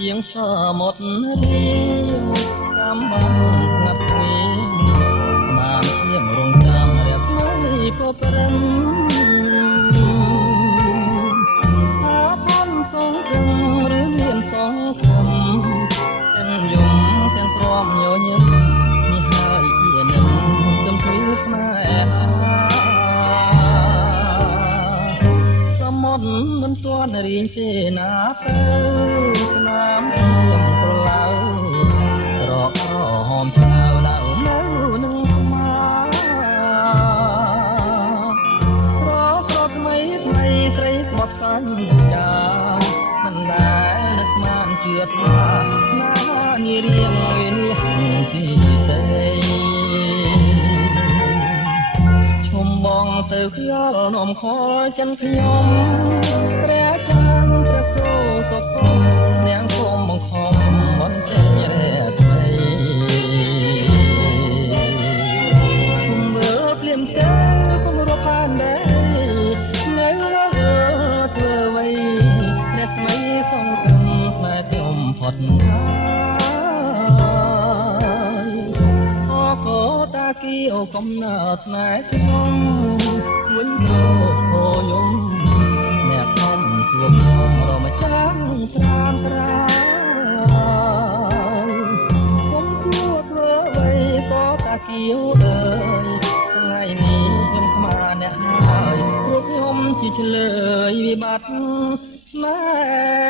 ជាងសមុទ្ររៀងតាមបានស្ងាត់ស្ងៀមបានជាងរងចាំរះថ្មីក៏ព្រឹមថាផនសងគំឬមានសងគំទាំងយំទាំងទ្រាំញញឹមនេះហើយជានឹងគំពីស្នេហាសមុទ្រមិនទាន់រៀងទេណាទៅស្នាមខ្ញុំប្រឡៅរករហមឆ្ងៅនៅនឹងស្មារកថ្មីថ្មីស្រីស្បត់សាញ់ចាមិនដែលនឹកស្មានជឿថាណានារៀងវេលាទីទេឈុំបងទៅខ្យល់នំខចិនខ្ញុំព្រះចានព្រះសូសុខនាងគុំបង្ខំមិនចេញរែថ្មីឈុំមើលភ្លាមទៅគុំរកបានដែរនៅធ្វើអ្វីព្រះស្មីសងគំស្នេហ៍ខ្ញុំផុតតាគីអូកំណើតស្នេហ៍ខ្ញុំវិញរកយំអ្នកខ្ញុំជួបខ្ញុំរមចាំងត្រាំត្រាខ្ញុំគួរធ្វើអ្វីក៏តាគីអូអើយថ្ងៃនេះខ្ញុំខ្មាស់អ្នកហើយព្រោះខ្ញុំជាឆ្លើយវិបត្តិស្នេហ៍